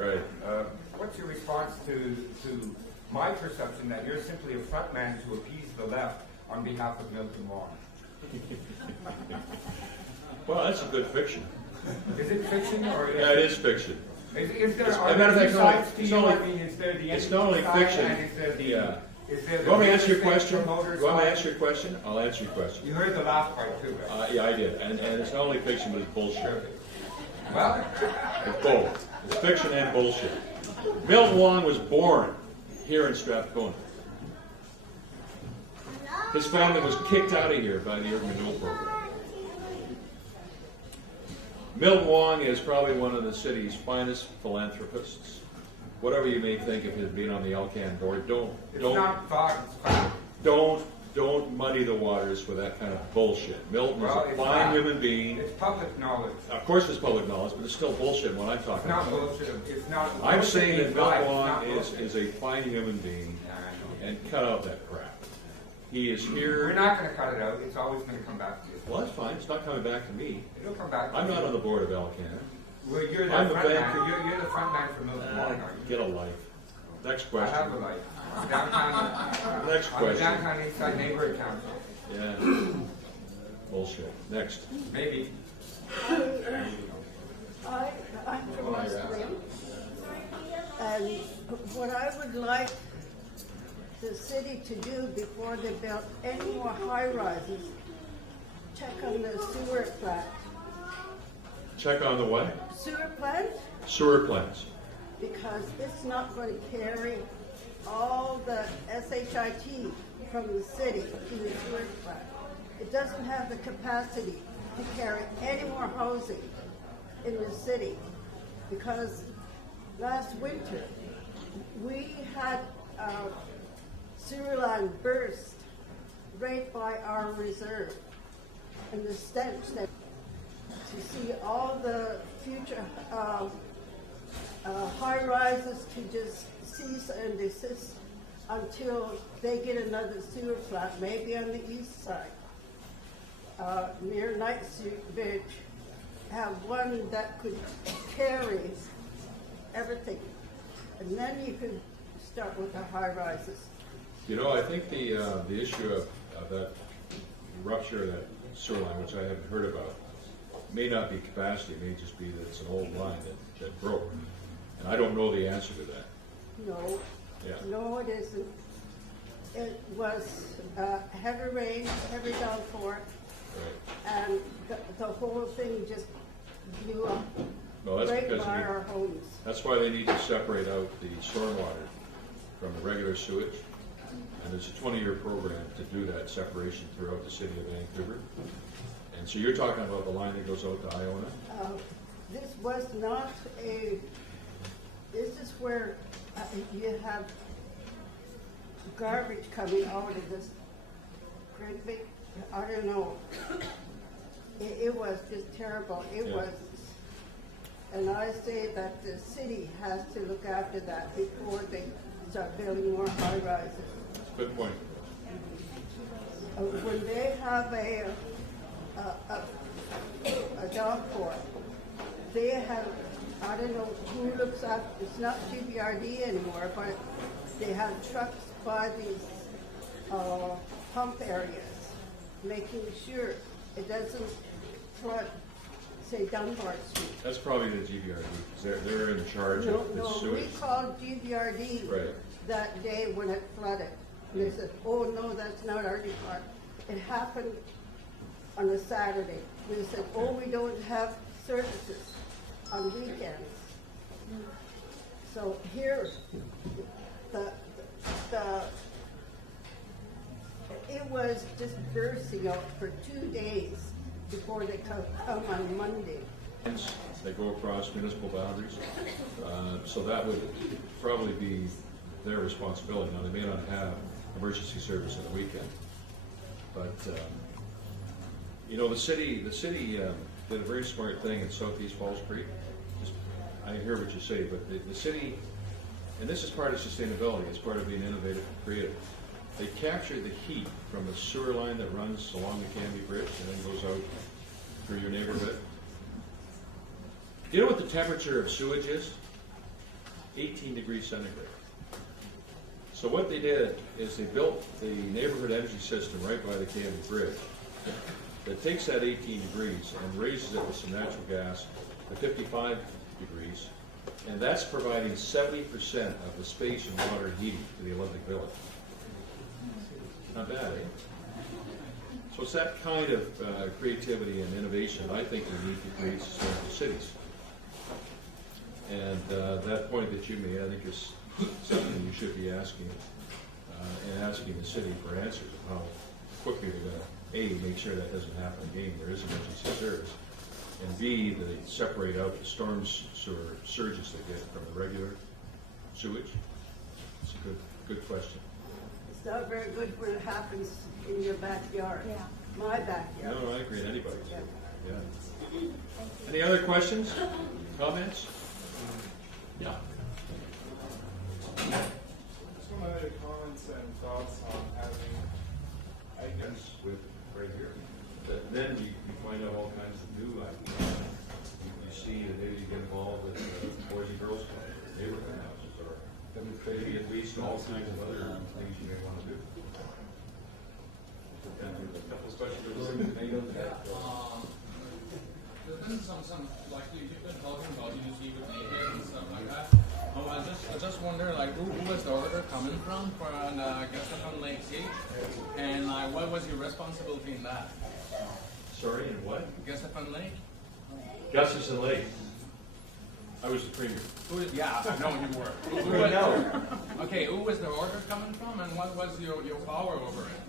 Right. What's your response to my perception that you're simply a front man to appease the left on behalf of Milton Wong? Well, that's a good fiction. Is it fiction or? Yeah, it is fiction. Is there? As a Are matter there of two fact, sides to it's you? only- I mean, is there the it's not only enemy side fiction, and is there the? yeah. Is there the? You want me to answer your real estate question? promoters You want me to side? answer your question? I'll answer your question. You heard the last part too, right? Yeah, I did. And it's not only fiction, but it's bullshit. Well, It's both. It's fiction and bullshit. Milton Wong was born here in Strathcona. His family was kicked out of here by the urban renewal program. Milton Wong is probably one of the city's finest philanthropists. Whatever you may think of his being on the Alcan board, it's not thought, it's fact. don't muddy the waters with that kind of bullshit. Milton Well, is a it's fine not. human being. It's public knowledge. Of course it's public knowledge, but it's still bullshit when I'm It's talking not about it. bullshit. It's not. I'm bullshit saying that means Milton lies. It's Wong not is bullshit. a fine human being, Yeah, I know. and cut out that crap. He is We're here. not going to cut it out. It's always going to come back to you. Well, that's fine. It's not coming back to me. It'll come back to I'm you. not on the board of Alcan. Well, you're the I'm front the man. banker. You're the front man for Milton Wong, aren't you? Get a life. Next I have a question. life. Downtown. Next I'm a question. downtown east side neighborhood council. Yeah. Bullshit. Next. Maybe. I'm from West Rim, and what I would like the city to do before they build any more high-rises, check on the sewer plant. Check on the what? Sewer plant, Sewer plants. because it's not going to carry all the SHIT from the city to the sewer plant. It doesn't have the capacity to carry any more housing in the city, because last winter we had a sewer line burst right by our reserve, and the stench that to see all the future high rises to just cease and desist until they get another sewer plant, maybe on the east side. Near Knightsbridge, have one that could carry everything. And then you could start with the high rises. You know, I think the issue of that rupture of that sewer line, which I haven't heard about, may not be capacity. It may just be that it's an old line that broke. And I don't know the answer to that. No, Yeah. no, it isn't. It was heavy rain, heavy downpour, Right. and the whole thing just blew up No, that's right because by our homes. that's why they need to separate out the stormwater from the regular sewage. And there's a 20-year program to do that separation throughout the city of Vancouver. And so you're talking about the line that goes out to Iona? This was not this is where you have garbage coming out of this great big, I don't know. It was just terrible. It Yeah. was, and I say that the city has to look after that before they start building more high rises. Good point. When they have a downpour, they have, I don't know who looks up, it's not GBRD anymore, but they have trucks by these pump areas, making sure it doesn't flood, say, Dunbar Street. That's probably the GBRD, because they're in charge No, of the no, we sewage. called GBRD Right. that day when it flooded. And they said, oh, no, that's not our department. It happened on a Saturday. They said, oh, we don't have services on weekends. So here, it was just bursting out for 2 days before they come on Monday. They go across municipal boundaries. So that would probably be their responsibility. Now, they may not have emergency service on the weekend. But, you know, the city did a very smart thing in Southeast Falls Creek. I hear what you say, but the city, and this is part of sustainability, it's part of being innovative and creative. They captured the heat from the sewer line that runs along the Canby Bridge and then goes out through your neighborhood. Do you know what the temperature of sewage is? 18 degrees centigrade. So what they did is they built the neighborhood energy system right by the Canby Bridge that takes that 18 degrees and raises it with some natural gas to 55 degrees, and that's providing 70% of the space and water and heating to the Olympic Village. Not bad, eh? So it's that kind of creativity and innovation I think we need to create sustainable cities. And that point that you made, I think, is something you should be asking, and asking the city for answers of how quickly they're going to, A, make sure that doesn't happen again, there is emergency service, and B, they separate out the storm sewer surges they get from the regular sewage. It's a good question. It's not very good when it happens in your backyard. Yeah. My backyard. No, I agree, anybody's. Yeah. Yeah. Any other questions, comments? Yeah. Just one other comments and thoughts on having, I guess, Yes, with, right here. Then you find out all kinds of new ideas. You see that maybe you get involved with Boys and Girls Club, neighborhood houses, or maybe at least all kinds of other things you may want to do. And a couple of questions made on that. There's been some like you've been talking about UC with neighbors and stuff like that. I just wonder like who was the order coming from for Gustafson Lake Siege, and what was your responsibility in that? Sorry, and what? Gustafson Lake? Gustafson Lake. I was the premier. Yeah, I know you were. Who was, okay, who was the order coming from, and what was your power over it?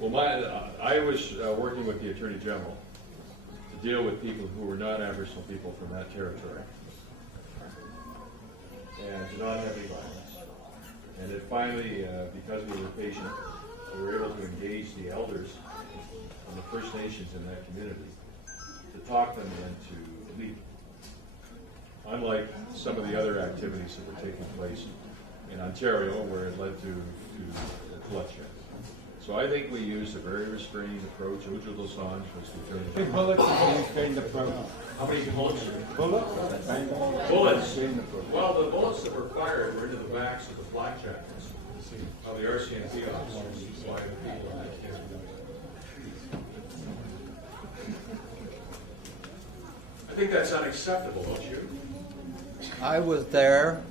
Well, I was working with the Attorney General to deal with people who were not Aboriginal people from that territory and to not have any violence. And then finally, because we were patient, we were able to engage the elders and the First Nations in that community to talk them into leaving. Unlike some of the other activities that were taking place in Ontario, where it led to bloodshed. So I think we used a very restrained approach. Ojibwe Dosanjh was the attorney. Big bullets and restrained approach. How many bullets? Bullets? Bullets. Well, the bullets that were fired were into the backs of the flak jackets of the RCMP officers who fly the people in that camp. I think that's unacceptable, don't you? I was there,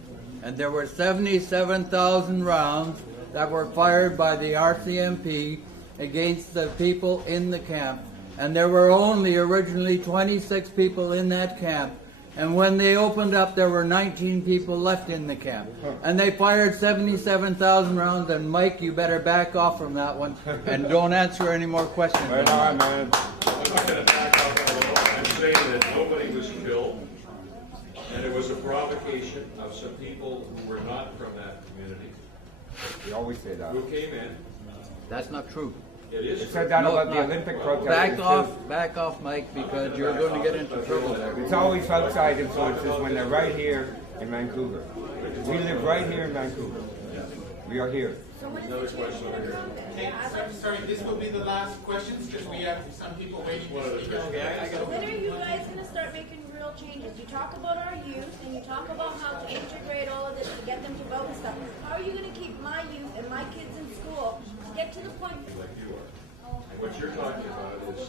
and there were 77,000 rounds that were fired by the RCMP against the people in the camp. And there were only originally 26 people in that camp. And when they opened up, there were 19 people left in the camp. And they fired 77,000 rounds, and Mike, you better back off from that one and don't answer any more questions. Right on, man. I'm not going to back up at all. I'm saying that nobody was killed, and it was a provocation of some people who were not from that community, We always say that. who came in. That's not true. It is. It said that No, about it's the not. Olympic protesters. Back off, Mike, because you're going to get into trouble there. It's always outside influences when they're right here in Vancouver. We live right here in Vancouver. We are here. Another question over here. Okay, sorry, this will be the last questions because we have some people waiting to speak. When are you guys going to start making real changes? You talk about our youth and you talk about how to integrate all of this to get them to vote and stuff. How are you going to keep my youth and my kids in school to get to the point? Like you are. And what you're talking about is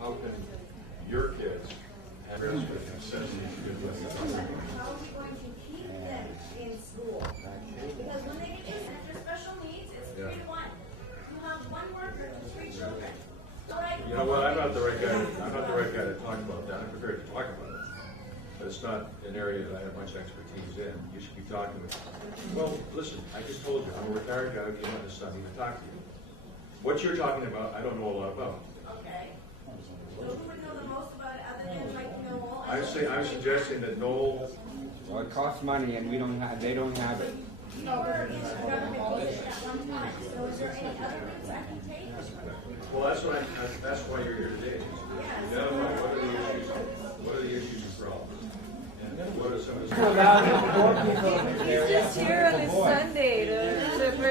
how can your kids have with necessity to do what How are we going to keep them in school? Because when they get in, if they're special needs, it's 3 to 1. You have one worker to 3 children. All right? You know what, I'm not the right guy to talk about that. I'm prepared to talk about it. But it's not an area that I have much expertise in. You should be talking with, well, listen, I just told you, I'm a retired guy who came on this Sunday to talk to you. What you're talking about, I don't know a lot about. Okay. So who would know the most about it other than Mike Millwall? I'm suggesting that Noel, Well, it costs money and we don't have, they don't have it. You were in a government position at one time. So is there any other routes I can take? well, that's why you're here today. You know, what are the issues and problems? And what are some of the... He's just here on a Sunday to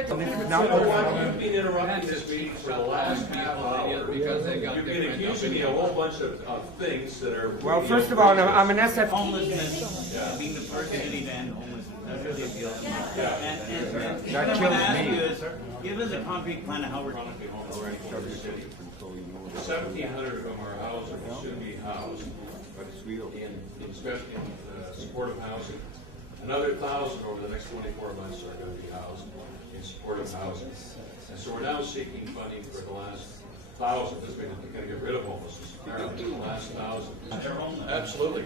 This is not You know what, personal. you've been interrupting this meeting for the last half hour. Because they got You've been different accusing me of a opinions. whole bunch of things that are. Well, really first of all, I'm an outrageous. SF. Homelessness, being the first city to end homelessness, that's really a deal. And That what I kills want to ask me. you is, give us a concrete plan of how we're going to be homeless. 1,700 of them are housed or will soon be housed. Especially in supportive housing. Another 1,000 over the next 24 months are going to be housed in supportive housing. And so we're now seeking funding for the last 1,000, because we're going to get rid of homelessness. Apparently, the last 1,000. Absolutely.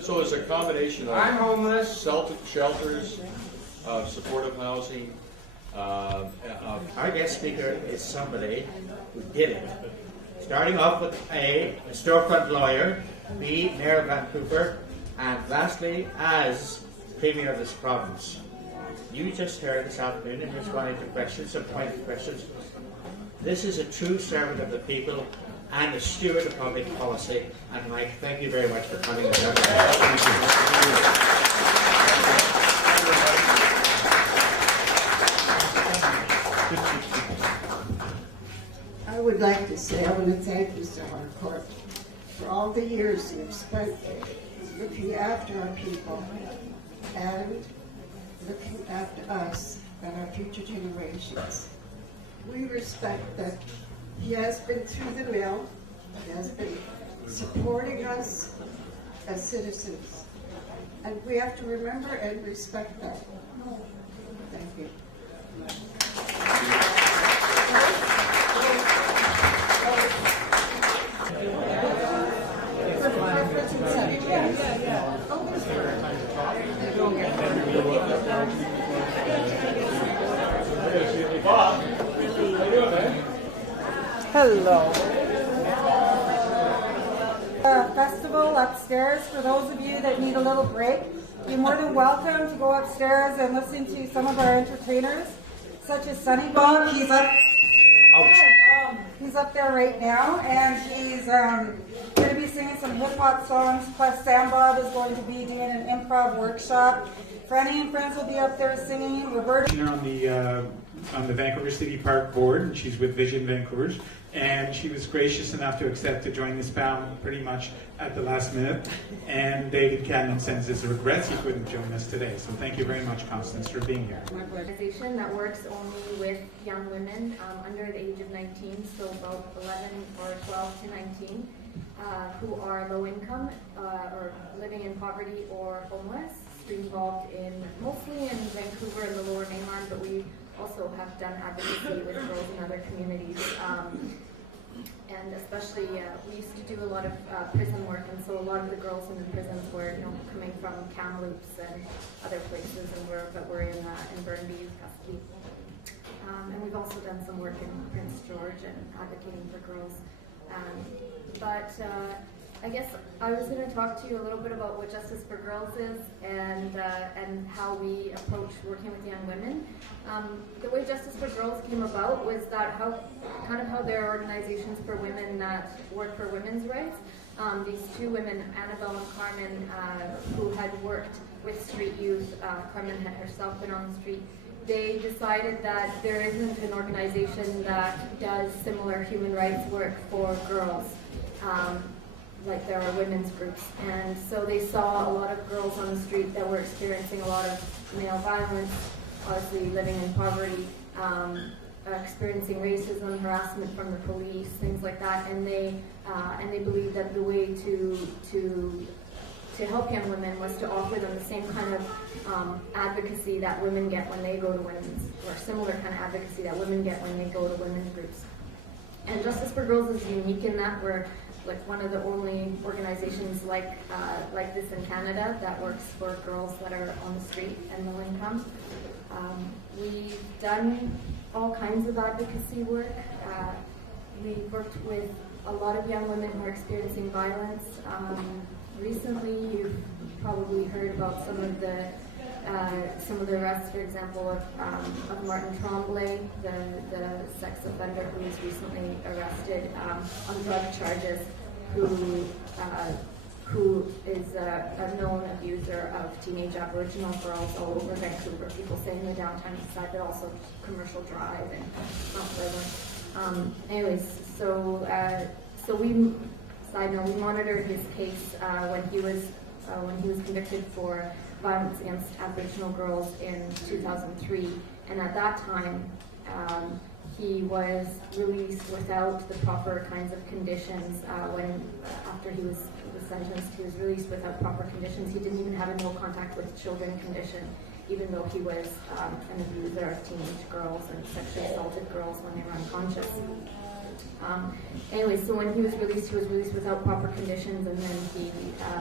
So it's a combination I'm of homeless. shelters, supportive housing, Our guest speaker is somebody who did it. Starting off with A, storefront lawyer, B, Mayor of Vancouver, and lastly, as Premier of this province. You just heard this afternoon in responding to questions, some pointed questions. This is a true servant of the people and a steward of public policy. And Mike, thank you very much for coming. I would like to say, I want to thank Mr. Harcourt for all the years you've spent looking after our people and looking after us and our future generations. We respect that he has been through the mill, he has been supporting us as citizens, and we have to remember and respect that. Thank you. Hello. Festival upstairs for those of you that need a little break. You're more than welcome to go upstairs and listen to some of our entertainers, such as Sunny Bob. He's up. He's up there right now, and he's going to be singing some hip hop songs. Plus, Sam Bob is going to be doing an improv workshop. Franny and friends will be up there singing. Roberta. On the Vancouver City Park Board, and she's with Vision Vancouver, and she was gracious enough to accept to join this panel pretty much at the last minute. And David Cannon sends his regrets he couldn't join us today. So thank you very much, Constance, for being here. My organization that works only with young women under the age of 19, so about 11 or 12 to 19, who are low income or living in poverty or homeless. We're involved in mostly in Vancouver and the Lower Mainland, but we also have done advocacy with girls in other communities. And especially, we used to do a lot of prison work, and so a lot of the girls in the prisons were, coming from Kamloops and other places, and we're in Burnaby youth custody. And we've also done some work in Prince George and advocating for girls. But I guess I was going to talk to you a little bit about what Justice for Girls is and how we approach working with young women. The way Justice for Girls came about was that how there are organizations for women that work for women's rights. These two women, Annabelle and Carmen, who had worked with street youth, Carmen had herself been on the street, they decided that there isn't an organization that does similar human rights work for girls. Like there are women's groups, and so they saw a lot of girls on the street that were experiencing a lot of male violence, obviously living in poverty, experiencing racism, harassment from the police, things like that, and they believed that the way to help young women was to offer them the same kind of advocacy that women get when they go to women's, or similar kind of advocacy that women get when they go to women's groups. And Justice for Girls is unique in that we're like one of the only organizations like this in Canada that works for girls that are on the street and low income. We've done all kinds of advocacy work. We've worked with a lot of young women who are experiencing violence. Recently, you've probably heard about some of the arrests, for example, of Martin Tremblay, the sex offender who was recently arrested on drug charges, who who is a known abuser of teenage Aboriginal girls all over Vancouver. People say in the downtown east side, but also Commercial Drive and Mount Pleasant. Anyways, so we, side note, we monitored his case when he was convicted for violence against Aboriginal girls in 2003, and at that time he was released without the proper kinds of conditions. After he was sentenced, he was released without proper conditions. He didn't even have a no contact with children condition, even though he was an abuser of teenage girls and sexually assaulted girls when they were unconscious. Anyway, so when he was released without proper conditions, and then he